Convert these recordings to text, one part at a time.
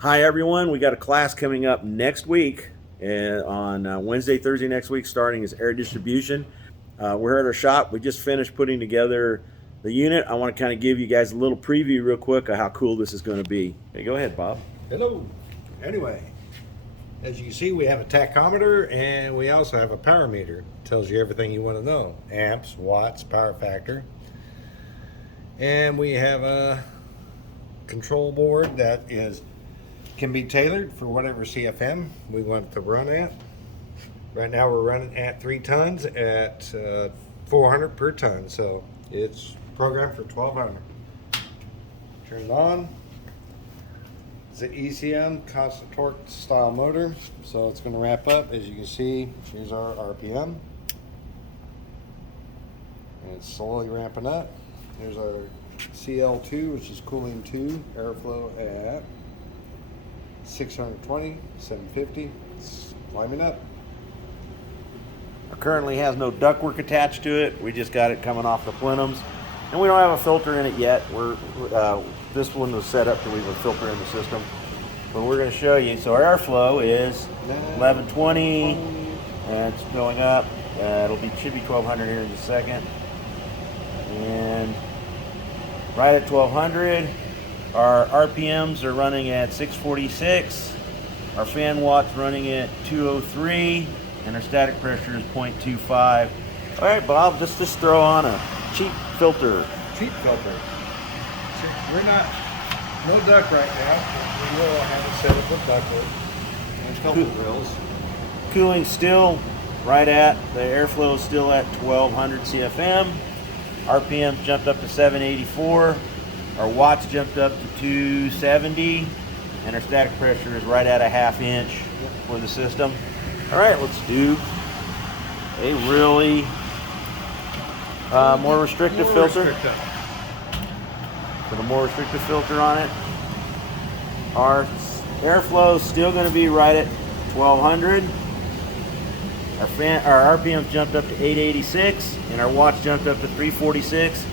Hi everyone, we got a class coming up next week on Wednesday, Thursday next week, starting as air distribution. We're at our shop. We just finished putting together the unit. I want to kind of give you guys a little preview real quick of how cool this is going to be. Okay, go ahead, Bob. Hello. Anyway, as you can see, we have a tachometer and we also have a power meter. Tells you everything you want to know. Amps, watts, power factor. And we have a control board that can be tailored for whatever CFM we want it to run at. Right now we're running at 3 tons at 400 per ton, so it's programmed for 1200. Turn it on. It's an ECM constant torque style motor, so it's going to wrap up. As you can see, here's our RPM, and it's slowly ramping up. Here's our CL2, which is cooling 2, airflow at 620, 750. It's climbing up. It currently has no ductwork attached to it. We just got it coming off the plenums, and we don't have a filter in it yet. This one was set up to leave a filter in the system, but we're going to show you. So our airflow is 1120, and it's going up. Should be 1200 here in a second, and right at 1200. Our RPMs are running at 646. Our fan watts running at 203, and our static pressure is 0.25. All right, Bob, let's just throw on a cheap filter. Cheap filter. We're not, no duct right now. We will have it set up with ductwork and filter drills. Cooling still right at, the airflow is still at 1200 CFM. RPMs jumped up to 784. Our watts jumped up to 270, and our static pressure is right at a ½ inch for the system. All right, let's do a really more restrictive filter. Put a more restrictive filter on it. Our airflow is still going to be right at 1200. Our RPMs jumped up to 886, and our watts jumped up to 346.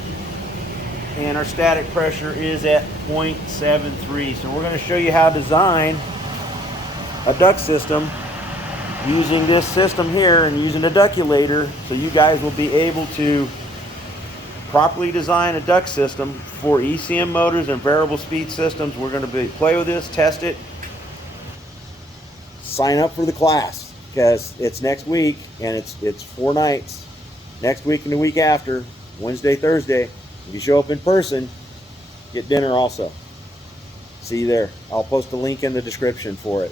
And our static pressure is at 0.73. So we're going to show you how to design a duct system using this system here and using a ductulator, so you guys will be able to properly design a duct system for ECM motors and variable speed systems. We're going to play with this, test it, sign up for the class because it's next week, and it's 4 nights, next week and the week after, Wednesday, Thursday. If you show up in person, get dinner also. See you there. I'll post a link in the description for it.